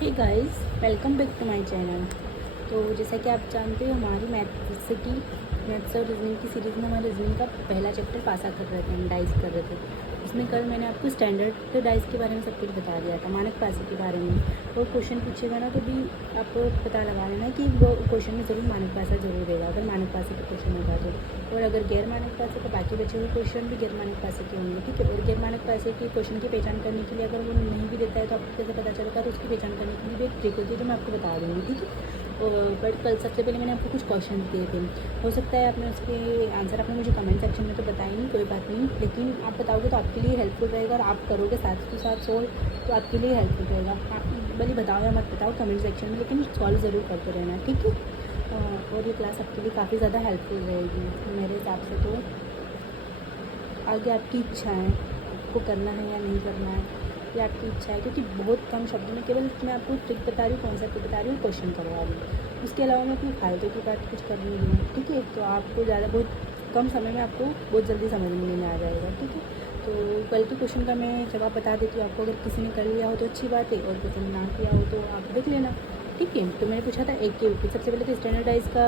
Hey guys, welcome back to my channel. तो जैसा कि आप जानते हो, हमारी मैथ्स और रीजनिंग की सीरीज़ में हमारे रीजनिंग का पहला चैप्टर पासा कर रहे थे, हम डाइस कर रहे थे। उसमें कल मैंने आपको स्टैंडर्ड डाइस के बारे में सब कुछ बता दिया था, मानक पासे के बारे में। तो क्वेश्चन पूछेगा ना तो भी आपको पता लगा लेना कि वो क्वेश्चन में ज़रूर मानक पासा ज़रूर देगा, अगर मानक पासे का क्वेश्चन होगा तो। और अगर गैर मानक पासे तो बाकी बचे हुए क्वेश्चन भी गैर मानक पासे के होंगे, ठीक है। और गैर मानक पासे के क्वेश्चन की पहचान करने के लिए अगर वो नहीं भी देता है तो आपको कैसे पता चलेगा, तो उसकी पहचान करने के लिए भी एक ट्रिक होती है, तो मैं आपको बता दूँगी, ठीक है। बट कल सबसे पहले मैंने आपको कुछ क्वेश्चन दिए थे, हो सकता है आपने उसके आंसर आपने मुझे कमेंट सेक्शन में तो बताया नहीं, कोई बात नहीं, लेकिन आप बताओगे तो आपके लिए हेल्पफुल रहेगा, और आप करोगे साथ के साथ सोल्व तो आपके लिए हेल्पफुल रहेगा। आप भले बताओ या मत बताओ कमेंट सेक्शन में, लेकिन सॉल्व ज़रूर करते रहना, ठीक है। और ये क्लास आपके लिए काफ़ी ज़्यादा हेल्पफुल रहेगी मेरे हिसाब से। तो आगे आपकी इच्छा है, आपको करना है या नहीं करना है, ये आपकी इच्छा है, क्योंकि बहुत कम शब्दों में केवल मैं आपको ट्रिक बता रही हूँ, कॉन्सेप्ट बता रही हूँ, क्वेश्चन करवा रही हूँ। उसके अलावा मैं अपने फायदे की बात कुछ कर रही हूँ, ठीक है। तो आपको बहुत कम समय में आपको बहुत जल्दी समझ में आ जाएगा, ठीक है। तो कल के क्वेश्चन का मैं जवाब बता देती हूँ आपको, अगर किसी ने कर लिया हो तो अच्छी बात है, और किसी ने ना किया हो तो आप देख लेना, ठीक है। तो मैंने पूछा था एक के विपरीत, सबसे पहले तो स्टैंडर्डाइज का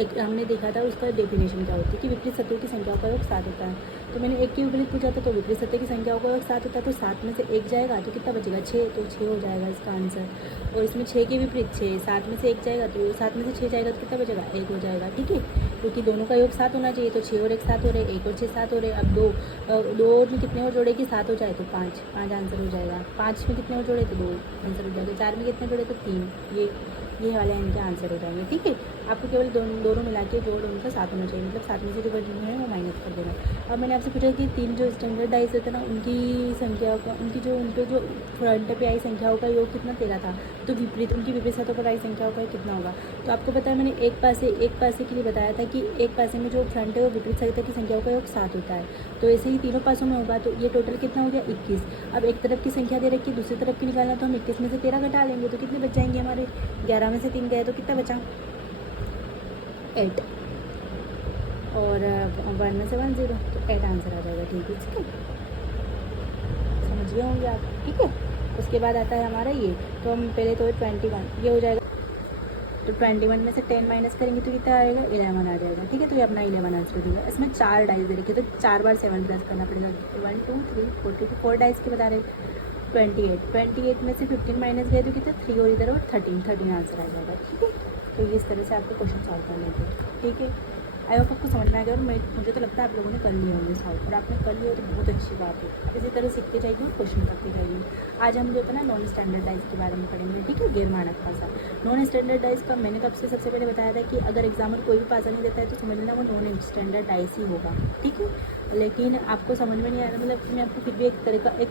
एक हमने देखा था, उसका डेफिनेशन क्या होती है कि विपरीत सत्यों की संख्याओं का योग 7 होता है। तो मैंने एक के विपरीत पूछा था, तो विपरीत सत्य की संख्याओं का योग 7 होता है, तो 7 में से 1 जाएगा तो कितना बचेगा, 6, तो 6 हो जाएगा इसका आंसर। और इसमें 6 के विपरीत 6, 7 में से 1 जाएगा तो 7 में से 6 जाएगा तो कितना बचेगा, 1 हो जाएगा, ठीक है। क्योंकि दोनों का योग 7 होना चाहिए, तो 6 और 1 7 हो रहे, 1 और 6 7 हो रहे। अब दो और में कितने और जोड़े कि 7 हो जाए तो 5 आंसर हो जाएगा। 5 में कितने और जोड़े तो 2 आंसर हो जाएगा। 4 में कितने जोड़े तो 3, ये वाले इनके आंसर हो जाएंगे, ठीक है। आपको केवल दोनों मिला के जोड़ उनका 7 होना चाहिए, मतलब 7 में से जो वैल्यू है वो माइनस कर देना। अब मैंने आपसे पूछा कि 3 जो स्टैंडर्डाइज होते हैं ना, उनकी संख्याओं का उन पे जो फ्रंट पे आई संख्याओं का योग कितना 13 था, तो उनकी विपरीत सतहों पर आई संख्याओं का कितना होगा। तो आपको पता है, मैंने एक पासे के लिए बताया था कि एक पासे में जो फ्रंट है वो विपरीत सतह की संख्याओं का योग 7 होता है। तो ऐसे ही तीनों पासों में होगा, तो ये टोटल कितना हो गया, 21। अब एक तरफ की संख्या दे रखी है, दूसरी तरफ की निकालना, तो हम 21 में से 13 घटा लेंगे, तो कितने बच जाएंगे हमारे, 11 में से 3 गए तो कितना बचा, 8। और 1 में से 1 0, तो 8 आंसर आ जाएगा, ठीक है, ठीक है, समझ गए होंगे आप, ठीक है। उसके बाद आता है हमारा ये, तो हम पहले तो 21 ये हो जाएगा, तो 21 में से 10 माइनस करेंगे तो कितना आएगा, 11 आ जाएगा, ठीक है। तो ये अपना 11 आंसर देगा। इसमें 4 डाइस दे रखे, तो 4 बार 7 प्लस करना पड़ेगा, 1 2 3 4 डाइस के बता रहे। 28 में से 15 माइनस गए तो कितना, 3 और इधर और 13 आंसर आ जाएगा, ठीक है। तो इस तरह से आपको क्वेश्चन सॉल्व करने थे, ठीक है। आई होप आपको समझ में आ गया, और मुझे तो लगता है आप लोगों ने कर लिए होंगे सॉल्व, और आपने कर लिए हो तो बहुत अच्छी बात है। आप इसी तरह सीखते जाइए और क्वेश्चन करते जाइए। आज हम जो है ना नॉन स्टैंडर्डाइज के बारे में पढ़ेंगे, ठीक है, गैर मानक पासा। नॉन स्टैंडर्डाइज का मैंने आपसे सबसे पहले बताया था कि अगर एग्जामर कोई भी पासा नहीं देता है तो समझ लेना वो नॉन स्टैंडर्डाइज ही होगा, ठीक है। लेकिन आपको समझ में नहीं आ रहा, मतलब मैं आपको फिर भी एक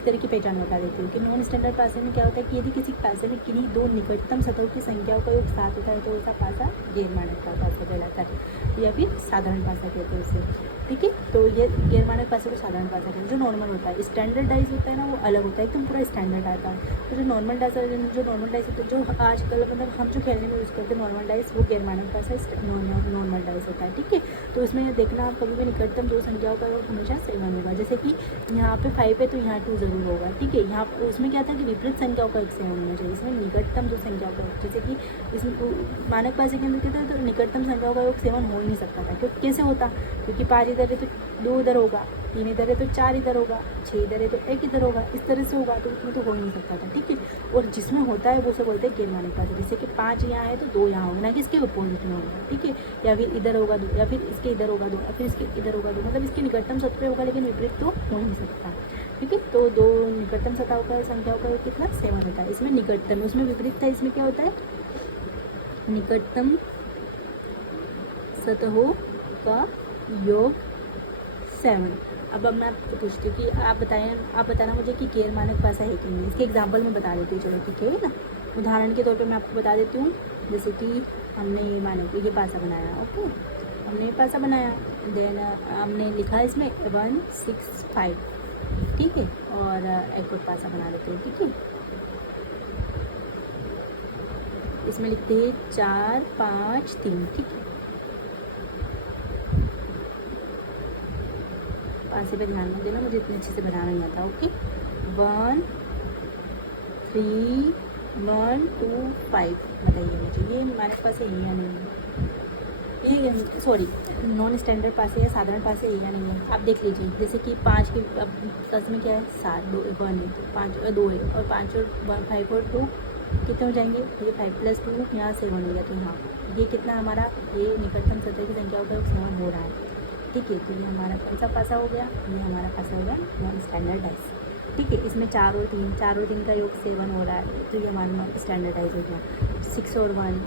तरह की पहचान बता देती हूँ कि नॉन स्टैंडर्ड पासे में क्या होता है कि यदि किसी पासे में किन्हीं दो निकटतम सतहों की संख्याओं का योग 7 होता है तो उसका पासा गैर मानक का पासा कहलाता है, या फिर साधारण पासा कहते हैं उसे, ठीक है। तो ये गैर मानक पासे को साधारण पासा कहते हैं। जो नॉर्मल होता है, स्टैंडर्डाइज होता है ना, वो अलग होता है, एकदम पूरा स्टैंडर्ड आता है। तो जो नॉर्मल डाइज होता है, जो आजकल मतलब हम जो खेलने में यूज़ करते हैं नॉर्मल डाइज, वो गैर मानक पासा नॉर्मल डाइज होता है, ठीक है। तो इसमें देखना आप कभी भी निकटतम दो संख्याओं का योग हमेशा 7 होगा। जैसे कि यहाँ पे 5 है तो यहाँ 2 ज़रूर होगा, ठीक है। यहाँ उसमें क्या था कि विपरीत संख्याओं का एक 7 होना चाहिए, इसमें निकटतम दो संख्याओं का, जैसे कि इसमें मानक पासे के अंदर क्या था, तो निकटतम संख्याओं का योग 7 हो ही नहीं सकता था। क्योंकि कैसे होता, क्योंकि 5 इधर है तो 2 इधर होगा, 3 इधर है तो 4 इधर होगा, 6 इधर है तो 1 इधर होगा, इस तरह से होगा, तो उसमें तो हो ही नहीं सकता था, ठीक है। और जिसमें होता है वो सब बोलते हैं गैर मानक पासे, जैसे कि 5 यहाँ है तो 2 यहाँ होगा, ना कि इसके अपोजिट में होगा, ठीक है। या फिर इधर होगा 2, या फिर इसके इधर होगा 2, या फिर इसके इधर होगा 2, मतलब इसके निकटतम सतह पे होगा लेकिन विपरीत तो हो नहीं सकता, ठीक है। तो दो निकटतम सतहों का संख्याओं का कितना 7 होता है। इसमें निकटतम, उसमें विपरीत था, इसमें क्या होता है, निकटतम सतहों का योग 7। अब मैं आपको पूछती हूँ कि आप बताना मुझे कि गैर मानक पासा है कि नहीं। इसके एग्जाम्पल में बता देती हूँ, चलो ठीक है ना। उदाहरण के तौर पे मैं आपको बता देती हूँ, जैसे कि हमने ये मानो कि ये पासा बनाया, ओके, हमने ये पासा बनाया, देन हमने लिखा इसमें 1 6 5, ठीक है। और एक और पासा बना लेते हैं, ठीक है। इसमें लिखते हैं 4 5 3, ठीक है। पासे पे ध्यान मत देना, मुझे इतने अच्छे से बनाना नहीं आता, ओके। 1 3 1 2 5 बताइए मुझे, ये हमारे पास है या नहीं है? ये सॉरी, नॉन स्टैंडर्ड पास है या साधारण पास है या नहीं है, आप देख लीजिए। जैसे कि 5 के प्लस में क्या है 7, 2 1 है, 5 और 2 है, और 5 और 1 5 और 2 कितने हो जाएंगे, ये 5 प्लस 2 यहाँ 7 हो जाते हैं। हाँ, ये कितना हमारा, ये निकटतम सतह की संख्याओं का योग 7 हो रहा है। ठीक है, तो ये हमारा कौन सा पासा हो गया, ये हमारा पासा हो गया नॉन स्टैंडर्डाइज। ठीक है, इसमें 4 और 3 का योग 7 हो रहा है, तो ये हमारा स्टैंडर्डाइज हो गया। 6 और 1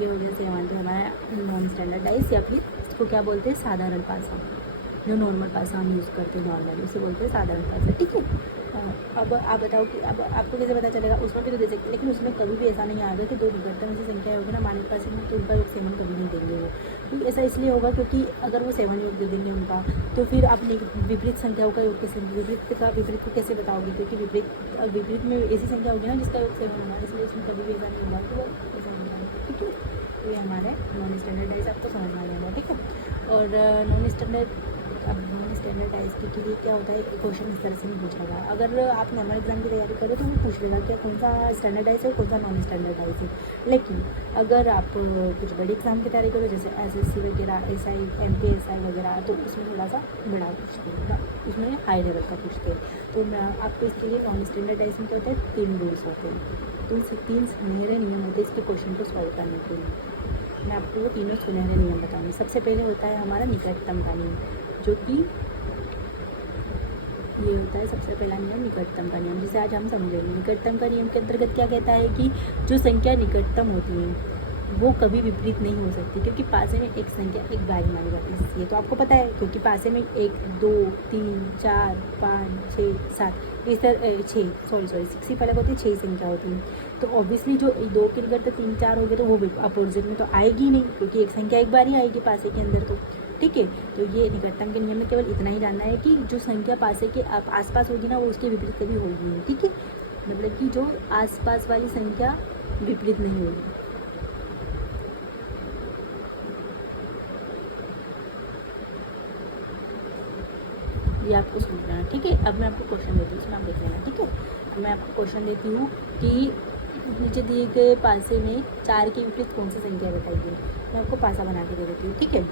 ये हो गया 7, तो हमारा नॉन स्टैंडर्डाइज, या फिर इसको क्या बोलते हैं, साधारण पासा। जो नॉर्मल पासा हम यूज़ करते हैं नॉर्मली, उसे बोलते हैं साधारण पासा। ठीक है, अब आप बताओ कि अब आपको कैसे पता चलेगा, उसमें भी तो दे सकते हैं, लेकिन उसमें कभी भी ऐसा नहीं आएगा कि 2 निकटतम ऐसी संख्या होगी ना हमारे पास में, तो उनका योग 7 कभी नहीं देंगे वो। तो ऐसा इसलिए होगा क्योंकि अगर वो 7 योग दे देंगे उनका, तो फिर आप विपरीत संख्याओं का योग कैसे, विपरीत को कैसे बताओगे, क्योंकि विपरीत में ऐसी संख्या होगी ना जिसका योग 7 होगा, इसलिए इसमें कभी भी ऐसा नहीं होगा कि वो ऐसा नहीं होगा। ठीक है, तो ये हमारे नॉन स्टैंडर्डाइज आपको समझ में आ जाएगा। ठीक है, और नॉन स्टैंडर्डाइज के लिए क्या होता है, क्वेश्चन इस तरह से नहीं पूछेगा। अगर आप नॉर्मल एग्जाम की तैयारी करो तो वो पूछ लेगा क्या कौन सा स्टैंडर्डाइज है, कौन सा नॉन स्टैंडर्डाइज है। लेकिन अगर आप कुछ बड़ी एग्जाम की तैयारी करो, जैसे SSC वगैरह, SI MP SI वगैरह, तो उसमें थोड़ा सा बड़ा पूछते हैं, उसमें हाई लेवल का पूछते हैं। तो आपको इसके लिए नॉन स्टैंडर्डाइज में क्या होता है, 3 रूल्स होते हैं। तो 3 सुनहरे नियम होते हैं इसके क्वेश्चन को सॉल्व करने के लिए। मैं आपको वो तीनों सुनहरे नियम बताऊँगी। सबसे पहले होता है हमारा निकटतम का नियम, जो कि ये होता है सबसे पहला नियम, निकटतम का नियम, जिसे आज हम समझेंगे। निकटतम का नियम के अंतर्गत क्या कहता है कि जो संख्या निकटतम होती है वो कभी विपरीत नहीं हो सकती, क्योंकि पासे में एक संख्या एक बारी मानी जाती है। ये तो आपको पता है, क्योंकि पासे में 1 2 3 4 5 6 7 इस तरह 6 6 ही पहले होती है, 6 संख्या होती है। तो ऑब्वियसली जो 2 के निकट 3 4 हो गए तो वो अपोजिट में तो आएगी नहीं, क्योंकि एक संख्या एक बार ही आएगी पासे के अंदर। तो ठीक है, तो ये निकटतम के नियम में केवल इतना ही जानना है कि जो संख्या पासे के आसपास होगी ना वो उसके विपरीत कभी होगी नहीं। ठीक है, मतलब कि जो आसपास वाली संख्या विपरीत नहीं होगी। ये आपको समझना है। ठीक है, अब मैं आपको क्वेश्चन देती हूँ, इसमें आप देख लेना। ठीक है, अब मैं आपको क्वेश्चन देती हूँ कि नीचे दिए गए पासे में 4 के विपरीत कौन सी संख्या बताइए। मैं आपको पासा बना के दे देती हूँ। ठीक है,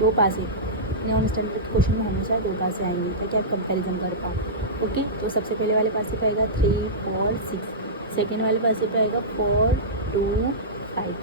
दो पासे नॉन स्टैंडर्ड क्वेश्चन में हमेशा 2 पासे आएंगे ताकि आप कंपैरिजन कर पाओ। ओके, तो सबसे पहले वाले पासे पे आएगा 3 4 6, सेकेंड वाले पासे पे आएगा 4 2 5।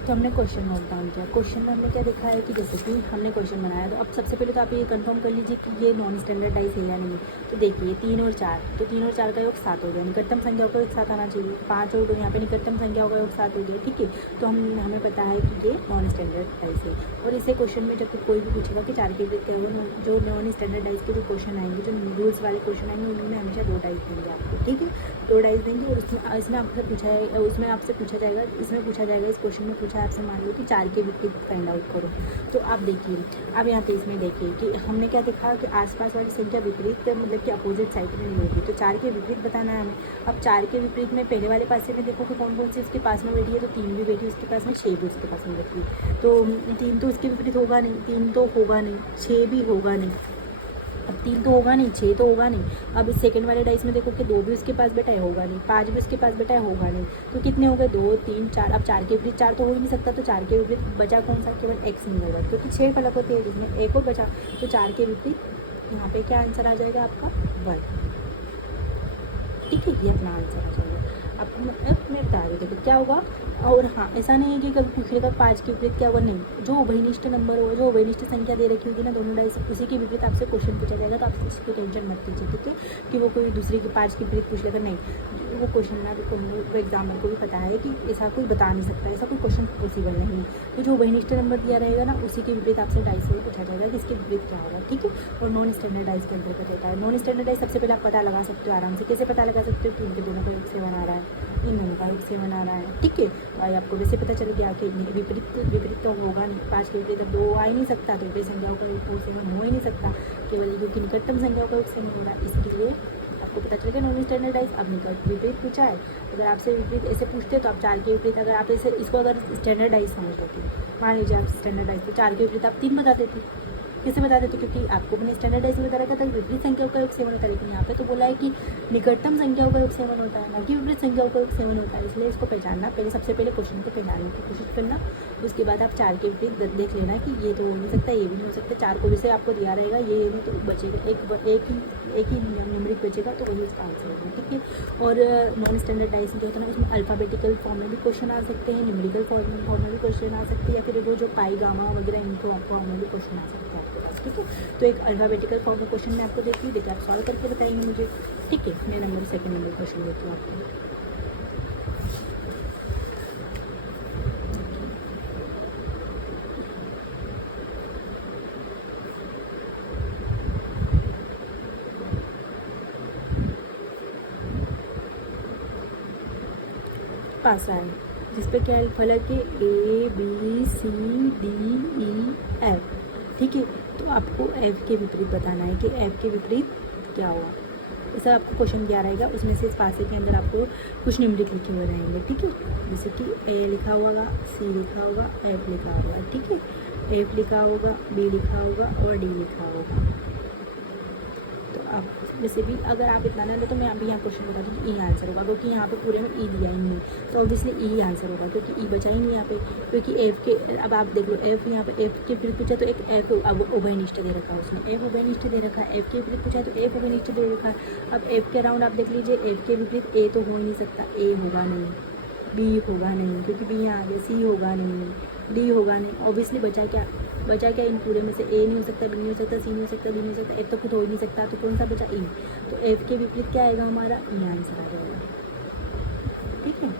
तो हमने क्वेश्चन नोट डाउन किया। क्वेश्चन में हमने क्या देखा है कि जैसे कि हमने क्वेश्चन बनाया, तो अब सबसे पहले तो आप ये कंफर्म कर लीजिए कि ये नॉन स्टैंडर्डाइज है या नहीं। तो देखिए 3 और 4, तो 3 और 4 का योग 7 हो गया, निकटतम संख्याओं का योग 7 आना चाहिए। 5 और 2 यहाँ पे निकटतम संख्याओं का योग 7 हो गया। ठीक है, तो हमें पता है कि ये नॉन स्टैंडर्डाइज है। और इसे क्वेश्चन में जब कोई भी पूछेगा कि 4 के विपरीत क्या होगा, जो नॉन स्टैंडर्डाइज के जो क्वेश्चन आएंगे, जो रूल्स वाले क्वेश्चन आएंगे, उनमें हमेशा 2 डाइज देंगे आपको। ठीक है, 2 डाइज देंगे, और इसमें आपसे पूछा है, उसमें आपसे पूछा जाएगा, इसमें पूछा जाएगा, इस क्वेश्चन में पूछा आपसे, मान लो कि 4 के विपरीत फाइंड आउट करो। तो आप देखिए, अब यहाँ पे इसमें देखिए कि हमने क्या देखा कि आसपास वाली संख्या विपरीत मतलब कि अपोजिट साइड में नहीं होगी। तो 4 के विपरीत बताना है हमें। अब 4 के विपरीत में पहले वाले पासे में देखो कि कौन कौन सी उसके पास में बैठी है। तो 3 भी बैठी उसके पास में, 6 भी उसके पास में बैठी है। तो 3 तो उसके विपरीत होगा नहीं, 3 तो होगा नहीं, 6 भी होगा नहीं। अब 3 तो होगा नहीं, 6 तो होगा नहीं। अब इस सेकंड वाले डाइस में देखो कि 2 भी उसके पास बैठा है, होगा नहीं। 5 भी उसके पास बैठा है, होगा नहीं। तो कितने हो गए, 2 3 4। अब 4 के विपरीत 4 तो हो ही नहीं सकता, तो 4 के विपरीत बचा कौन सा, केवल x नहीं होगा, क्योंकि 6 फलक होते हैं जिसमें एक और बचा। तो 4 के विपरीत यहाँ पे क्या आंसर आ जाएगा आपका, 1। ठीक है, ये अपना आंसर आ जाएगा। आपको मैं बता रही देखो क्या होगा। और हाँ, ऐसा नहीं है कि कभी पूछेगा 5 के विपरीत क्या होगा, नहीं। जो उभयनिष्ठ नंबर होगा, जो उभयनिष्ठ संख्या दे रखी होगी ना दोनों डाइस, उसी के विपरीत आपसे क्वेश्चन पूछा जाएगा। तो आप इसकी टेंशन मत लीजिए। ठीक है, कि वो कोई दूसरे के 5 के विपरीत पूछ लेगा, नहीं। वो क्वेश्चन ना वो एग्जामर को भी पता है कि ऐसा कोई बता नहीं सकता, ऐसा कोई क्वेश्चन पॉसिबल नहीं है। तो जो उभयनिष्ठ नंबर दिया रहेगा ना, उसी के विपरीत आपसे डाइस से पूछा जाएगा कि इसके विपरीत क्या होगा। ठीक है, और नॉन स्टैंडर्डाइज के अंतर्गत होता है। नॉन स्टैंडर्डाइज सबसे पहले आप पता लगा सकते हो आराम से। कैसे पता लगा सकते हो कि इनके दोनों का 1 7 आ रहा है, इन दोनों का 1 7 आ रहा है। ठीक है, तो आपको वैसे पता चल गया कि विपरीत तो होगा नहीं। 5 के विपरीत अब 2 आ ही नहीं सकता, तो ये संख्याओं का 1 7 हो ही नहीं सकता, केवल क्योंकि निकटतम संख्याओं का 1 7 हो रहा है, इसलिए आपको पता चल गया नॉन स्टैंडर्डाइज। अब निकट विपरीत पूछा है, अगर आपसे विपरीत ऐसे पूछते तो आप 4 के विपरीत, अगर आप ऐसे इसको अगर स्टैंडर्डाइज समझ लेते, मान लीजिए आप स्टैंडर्डाइज, तो 4 के विपरीत आप 3 बता देते। कैसे बता देते, क्योंकि आपको मैंने स्टैंडर्डाइज में बता रखा था विपरीत संख्याओं का योग 7 होता है, लेकिन यहाँ पे तो बोला है कि निकटतम संख्याओं का योग 7 होता है, ना कि विपरीत संख्याओं का योग 7 होता है। इसलिए इसको पहचानना, पहले सबसे पहले क्वेश्चन को पहचानने की कोशिश करना, उसके बाद आप 4 के विपरीत देख लेना कि ये तो हो नहीं सकता, ये भी नहीं हो सकता। 4 को जैसे आपको दिया रहेगा ये नहीं तो बचेगा एक ही न्यूमेरिक बचेगा, तो वही उसका आंसर होगा, ठीक है। और नॉन स्टैंडर्डाइज जो होता है ना, उसमें अल्फ़ाबेटिकल फॉर्म में भी क्वेश्चन आ सकते हैं, न्यूमेरिकल फॉर्म में भी क्वेश्चन आ सकते हैं, या फिर वो जो पाई गामा वगैरह इनको फॉर्म में भी क्वेश्चन आ सकते हैं आपके पास, ठीक है। तो एक अल्फ़ाबेटिकल फॉर्म में क्वेश्चन मैं आपको देती हूँ, देखिए आप सॉल्व करके बताएंगे मुझे, ठीक है। मैं सेकंड नंबर क्वेश्चन देती हूँ आपको। पासा है जिस पे क्या फलक है ABCDEF, ठीक है। तो आपको F के विपरीत बताना है कि F के विपरीत क्या हुआ, ऐसा आपको क्वेश्चन दिया रहेगा। उसमें से इस पासे के अंदर आपको कुछ न्यूमेरिक लिखे हुए रहेंगे, ठीक है। जैसे कि A लिखा होगा, C लिखा होगा, F लिखा होगा, ठीक है। F लिखा होगा, B लिखा होगा और D लिखा होगा। तो आप वैसे भी अगर आप इतना ना तो मैं अभी यहाँ क्वेश्चन बता दूँ कि ई आंसर होगा, क्योंकि यहाँ पे पूरे में ई दिया ही नहीं, तो ऑब्वियसली ई आंसर होगा, क्योंकि ई बचा ही नहीं यहाँ पे। क्योंकि एफ के, अब आप देख लो एफ, यहाँ पे एफ के विपरीत पूछा तो एक एफ उभयनिष्ठ दे रखा है उसने, एफ उभयनिष्ठ दे रखा है। एफ के विपरीत पूछा तो एफ उभयनिष्ठ दे रखा है। अब एफ के अराउंड आप देख लीजिए, एफ के विपरीत ए तो हो ही नहीं सकता, ए होगा नहीं, बी होगा नहीं, क्योंकि बी यहाँ आ गया, सी होगा नहीं, डी होगा नहीं। ऑब्वियसली बचा क्या इन पूरे में से, ए नहीं हो सकता, बी नहीं हो सकता, सी नहीं हो सकता, डी नहीं हो सकता, एफ तो खुद हो ही नहीं सकता, तो कौन सा बचा, ई। तो एफ के विपरीत क्या आएगा हमारा, ई आंसर आ जाएगा, ठीक है।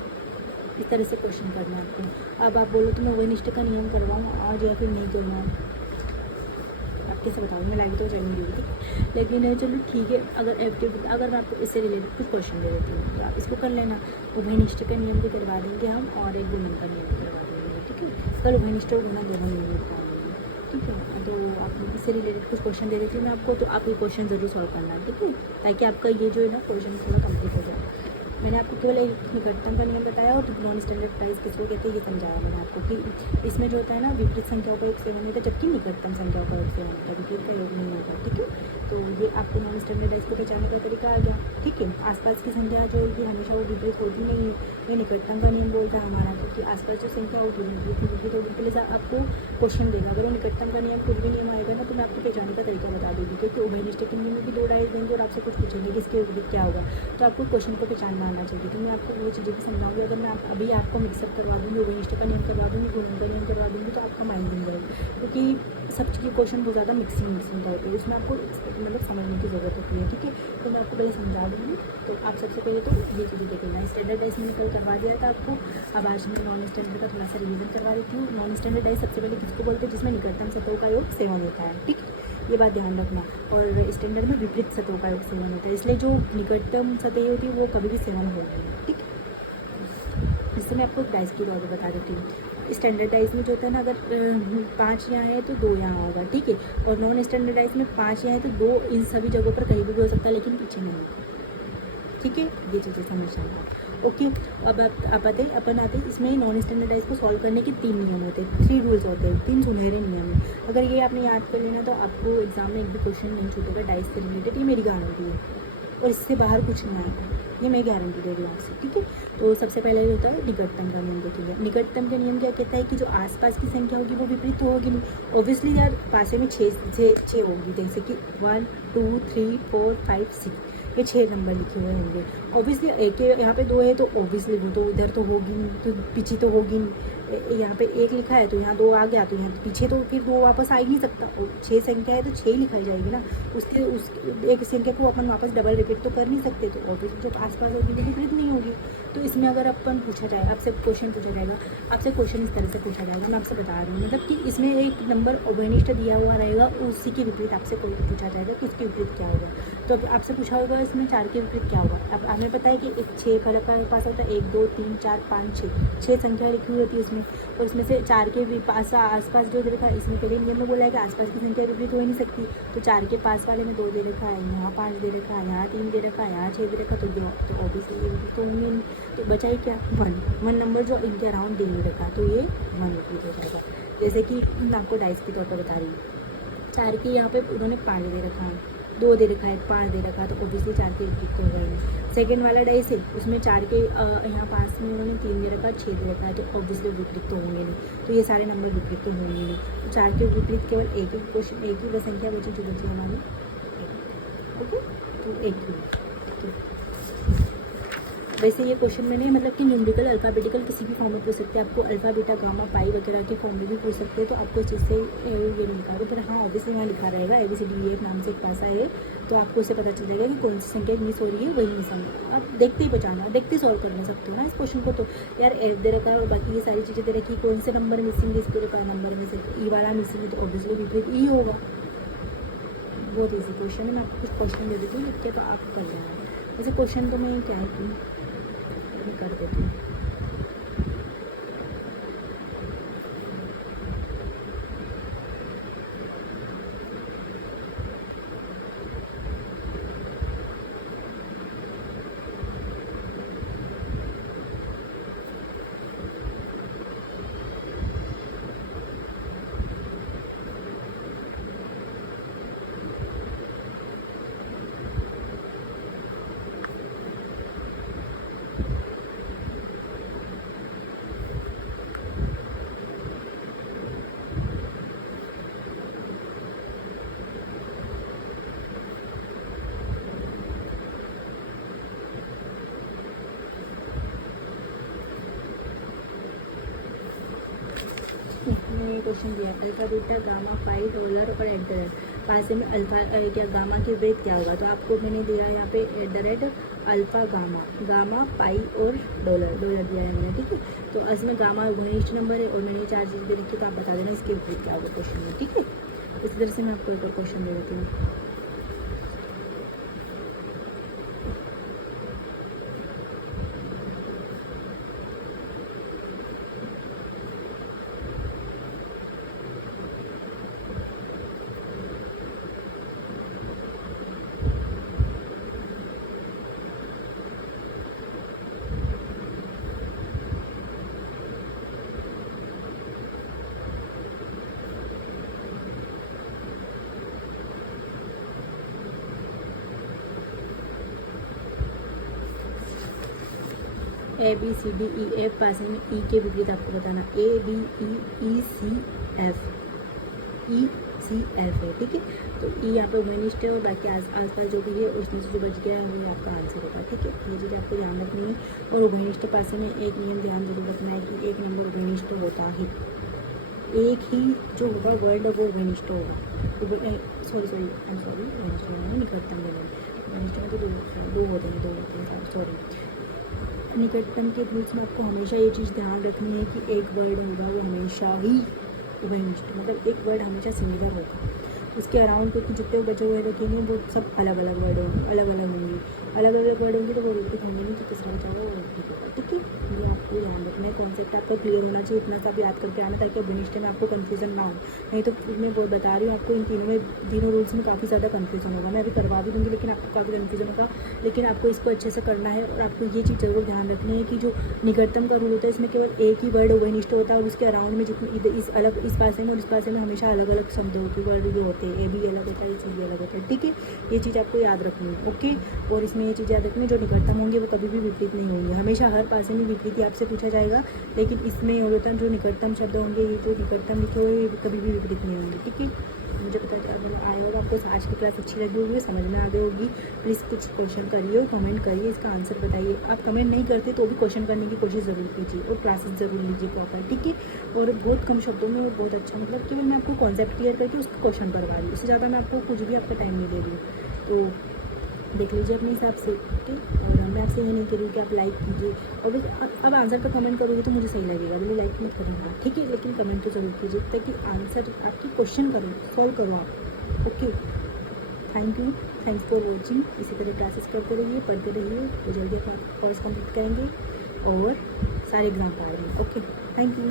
इस तरह से क्वेश्चन करना है आपको। अब आप बोलो तो मैं वनिष्ठ का नियम करवाऊँ आज या फिर नहीं करवाऊँ, आप कैसे बताओ, मैं लाइक तो चलेंगी, ठीक है। लेकिन चलो ठीक है, अगर मैं आपको इससे रिलेटेड कुछ क्वेश्चन दे देती हूँ तो आप इसको कर लेना। उभयनिष्ठ का नियम भी करवा देंगे हम, और एक गुणन का नियम करवा देंगे, ठीक है। कल उभयनिष्ठ और गुणन दोनों नियम करवा देंगे, ठीक है। तो आप इससे रिलेटेड कुछ क्वेश्चन दे देती हूँ मैं आपको, तो आप ये क्वेश्चन ज़रूर सॉल्व करना, ठीक है, ताकि आपका ये जो है ना क्वेश्चन थोड़ा कंप्लीट हो जाए। मैंने आपको केवल एक निकटतम का नियम बताया और नॉन स्टैंडर्ड प्राइस किसको कहते हैं ये समझाया मैंने आपको, कि इसमें जो होता है ना विपरीत संख्याओं का योग 7 होता है, जबकि निकटतम संख्याओं का योग 7 होता है, विपरीत का योग नहीं होता, ठीक है। तो ये आपको नॉन स्टैंडर्डाइज को पहचानने का तरीका आ गया, ठीक है। आसपास की संख्या जो होगी हमेशा वो विपरीत होती नहीं है, ये निकटतम का नियम बोलता है हमारा, क्योंकि आसपास जो संख्या होगी विपरीत होगी। पहले आपको क्वेश्चन देगा, अगर वो निकटतम का नियम कुछ भी नियम आएगा ना, तो मैं आपको पहचानने का तरीका बता दूँगी, क्योंकि उभयनिष्ठ के नियम में भी 2 डाइस देंगे और आपसे कुछ पूछेंगे किसके विपरीत क्या होगा, तो आपको क्वेश्चन को पहचानना आना चाहिए। तो मैं आपको वो चीज़ें भी समझाऊंगी। अगर मैं अभी आपको मिक्सअप करवा दूँगी, उभयनिष्ठ का नियम करवा दूँगी, गुणन का नियम करवा दूँगी, तो आपका माइंड नहीं रहेगा, क्योंकि सब चीज़ क्वेश्चन बहुत ज़्यादा मिक्सिंग का होती है, उसमें आपको मतलब समझने की ज़रूरत होती है, ठीक है। तो मैं आपको पहले समझा दूँगी। तो आप सबसे पहले तो ये चीज़ें देख लेना। स्टैंडर्डाइज मैंने कल करवा दिया था आपको, अब आज मैं नॉन स्टैंडर्ड का थोड़ा सा रिवीजन करवा देती हूँ। नॉन स्टैंडर्डाइज सबसे पहले किसको बोलते हैं, जिसमें निकटतम सतहों का योग 7 होता है, ठीक है, ये बात ध्यान रखना। और स्टैंडर्ड में विपरीत सतहों का योग 7 होता है, इसलिए जो निकटतम सतह होती है वो कभी भी 7 होगी, ठीक है। इससे मैं आपको डाइस की ऑर्डर बता देती हूँ। स्टैंडर्डाइज में जो होता है ना, अगर 5 यहाँ है तो 2 यहाँ होगा, ठीक है। और नॉन स्टैंडर्डाइज में 5 यहाँ है तो 2 इन सभी जगहों पर कहीं भी हो सकता है, लेकिन पीछे नहीं होगा, ठीक है। ये चीज़ें समझना है, ओके। अब आप अपन आते हैं इसमें नॉन स्टैंडर्डाइज को सॉल्व करने के 3 नियम होते हैं, 3 रूल्स होते हैं, 3 सुनहरे नियम हैं। अगर ये आपने याद कर लेना तो आपको एग्जाम में एक भी क्वेश्चन नहीं छूटेगा डाइस से रिलेटेड, ये मेरी गारंटी है, और इससे बाहर कुछ नहीं आएगा, ये मैं गारंटी दे रही हूँ आपसे, ठीक है। तो सबसे पहले ये होता है निकटतम का नियम देखेंगे। निकटतम का नियम क्या कहता है कि जो आसपास की संख्या होगी वो विपरीत होगी नहीं। ऑब्वियसली यार पासे में 6 होगी, जैसे कि 1 2 3 4 5 6, ये 6 नंबर लिखे हुए होंगे। ऑब्वियसली एक यहाँ पे 2 है तो ऑब्वियसली वो तो उधर तो होगी नहीं, तो पीछे तो होगी नहीं। यहाँ पे 1 लिखा है तो यहाँ 2 आ गया, तो यहाँ पीछे तो फिर 2 वापस आ ही नहीं सकता। 6 संख्या है तो 6 लिखाई जाएगी ना, उसके उस एक संख्या को अपन वापस डबल रिपीट तो कर नहीं सकते, तो ऑब्वियसली जो आसपास होगी वो विपरीत नहीं होगी। तो इसमें अगर अपन पूछा जाए, आपसे क्वेश्चन पूछा जाएगा, आपसे क्वेश्चन इस तरह से पूछा जाएगा, मैं आपसे बता रही हूँ, मतलब कि इसमें एक नंबर उभयनिष्ठ दिया हुआ रहेगा, उसी के विपरीत आपसे कोई पूछा जाएगा कि उसके विपरीत क्या होगा। तो अब आपसे पूछा होगा इसमें 4 के विपरीत क्या होगा। अब हमें पता है कि एक 6 फलक का पास होता है, 1 2 3 4 5 6 संख्या लिखी हुई होती है इसमें, और इसमें से 4 के पास आसपास जो दे रखा है, इसमें पहले नियम में बोला है कि आसपास की संख्या विपरीत हो ही नहीं सकती। तो 4 के पास वाले में 2 दे रखा है, यहाँ 5 दे रखा है, यहाँ 3 दे रखा है, यहाँ 6 दे रखा है, तो ऑब्वियसली ये विपरीत तो होंगे नहीं। तो बचा ही क्या, 1 नंबर जो इनके अराउंड दे नहीं रखा, तो ये 1 विपरीत हो जाएगा। जैसे कि मैं आपको डाइस के तौर पर बता रही हूँ, 4 के यहाँ पे उन्होंने 5 दे रखा है, 2 दे रखा है, 5 दे रखा है, तो ऑब्वियसली 4 के विपरीत तो हो गए। सेकेंड वाला डाइस है, उसमें 4 के यहाँ 5 में उन्होंने 3 दे रखा है, 6 दे रखा है, तो ऑब्वियसली विपरीत तो होंगे नहीं, तो ये सारे नंबर विपरीत तो होंगे नहीं। तो 4 के विपरीत केवल एक ही क्वेश्चन, एक ही संख्या बची जो बची हमारी, ओके, तो एक ही। वैसे ये क्वेश्चन मैंने मतलब कि न्यूमेरिकल अल्फ़ाबेटिकल किसी भी फॉर्म में पूछ सकते हैं, आपको अल्फ़ा बीटा गामा पाई वगैरह के फॉर्म में भी पूछ सकते हैं, तो आपको इस चीज़ से ये नहीं लिखा है, पर हाँ ऑब्वियसली यहाँ लिखा रहेगा ABCD नाम से एक पासा है, तो आपको उससे पता चल जाएगा कि कौन सी संख्या मिस हो रही है, वही मिस होगा। आप देखते ही बचाना, देखते ही सॉल्व कर सकते हो ना इस क्वेश्चन को। तो यार F दे रखा है और बाकी ये सारी चीज़ें दे रखी, कौन से नंबर मिसिंग है, इस पूरे नंबर में से ई वाला मिसिंग है, तो ऑब्वियसली विपरीत ई होगा। बहुत ईजी क्वेश्चन है, मैं आपको कुछ क्वेश्चन दे देती हूँ, लिख के तो आप कर लेना। वैसे क्वेश्चन तो मैं क्या है कि कर देती हूँ। मैंने क्वेश्चन दिया अल्फा बीटा गामा पाई डॉलर और एट द रेट, पासे में अल्फा क्या गामा की विपरीत क्या होगा, तो आपको मैंने दिया है यहाँ पे at the rate alpha gamma, gamma pi और डॉलर दिया है मैंने, ठीक है। तो इसमें गामा घनिष्ठ नंबर है और मैंने 4 चीज़ दे रखी, तो आप बता देना इसके विपरीत क्या होगा क्वेश्चन में, ठीक है। इसी तरह से मैं आपको एक और क्वेश्चन दे देती हूँ। ABCDEF पास में ई के विपरीत आपको बताना, ABEECF ECF है, ठीक है। तो ई यहाँ पे वुमेनिस्ट है और बाकी आसपास जो भी है उसमें से जो बच गया है वो आपका आंसर होगा, ठीक है। ये चीज़ आपको ध्यान रखनी है। और वुमेनिस्ट पास में एक नियम ध्यान जरूर रखना है कि एक नंबर वुमेनिस्ट होता है, एक ही जो होगा वर्ड वो वुमेनिस्ट होगा, सॉरी निकटतम वुमेनिस्ट में तो दो होते हैं सॉरी। निकटतम के रूल्स में आपको हमेशा ये चीज़ ध्यान रखनी है कि एक वर्ड होगा वो हमेशा ही उभयनिष्ठ, मतलब एक वर्ड हमेशा सिंगुलर होगा, उसके अराउंड क्योंकि जितने बचे हुए रखेंगे वो सब अलग अलग वर्ड होंगे, अलग अलग वर्ड होंगे, तो वो रिपीट होंगे नहीं, तो तीसरा बचा हुआ वो रिपीट होगा, ठीक है। ये आपको ध्यान रखना है, कॉन्सेप्ट आपका क्लियर होना चाहिए, इतना सा भी याद करके आना ताकि उभयनिष्ठ में आपको कन्फ्यूजन ना हो, नहीं तो मैं वो बता रही हूँ आपको इन तीनों रूल्स में काफ़ी ज़्यादा कन्फ्यूजन होगा। मैं अभी करवा भी दूँगी लेकिन आपको काफ़ी कन्फ्यूजन होगा, लेकिन आपको इसको अच्छे से करना है। और आपको ये चीज़ जरूर ध्यान रखनी है कि जो निकटतम का रूल होता है इसमें केवल एक ही वर्ड उभयनिष्ठ होता है और उसके अराउंड में जितने इस पासे में और इस पासे में हमेशा अलग अलग शब्दों के वर्ड जो होते हैं, ए भी अलग होता है, सी भी अलग होता है, ठीक है। ये चीज़ आपको याद रखनी है, ओके। और इसमें ये चीज़ याद रखनी है, जो निकटतम होंगे वो कभी भी विपरीत नहीं होंगे, हमेशा हर पासे में विपरीत ही आपसे पूछा जाएगा, लेकिन इसमें ये होता है जो निकटतम शब्द होंगे, ये जो निकटतम लिखे हुए कभी भी विपरीत नहीं होंगे, ठीक है। मुझे पता आया होगा आपको, आज की क्लास अच्छी लगी होगी, समझ में आ गई होगी। प्लीज़ कुछ क्वेश्चन करिए और कमेंट करिए, इसका आंसर बताइए। आप कमेंट नहीं करते तो भी क्वेश्चन करने की कोशिश ज़रूर कीजिए और क्लासेस ज़रूर लीजिए प्रॉपर, ठीक है। और बहुत कम शब्दों में बहुत अच्छा, मतलब केवल मैं आपको कॉन्सेप्ट क्लियर करके उसका क्वेश्चन करवा रही हूँ, उससे ज़्यादा मैं आपको कुछ भी आपका टाइम नहीं दे रही हूँ, तो देख लीजिए अपने हिसाब से, ओके। और मैं आपसे ये नहीं कह रही हूँ कि आप लाइक कीजिए, और अब आंसर का कमेंट करोगे तो मुझे सही लगेगा, मुझे लाइक मत करना, ठीक है, लेकिन कमेंट तो ज़रूर कीजिए ताकि आंसर आपकी क्वेश्चन करो, सॉल्व करो आप, ओके। Thanks for watching. इसी तरह क्लासेस करते रहिए, पढ़ते रहिए, तो जल्दी अपना कोर्स कंप्लीट करेंगे और सारे एग्ज़ाम पा रहे हैं, ओके। Thank you.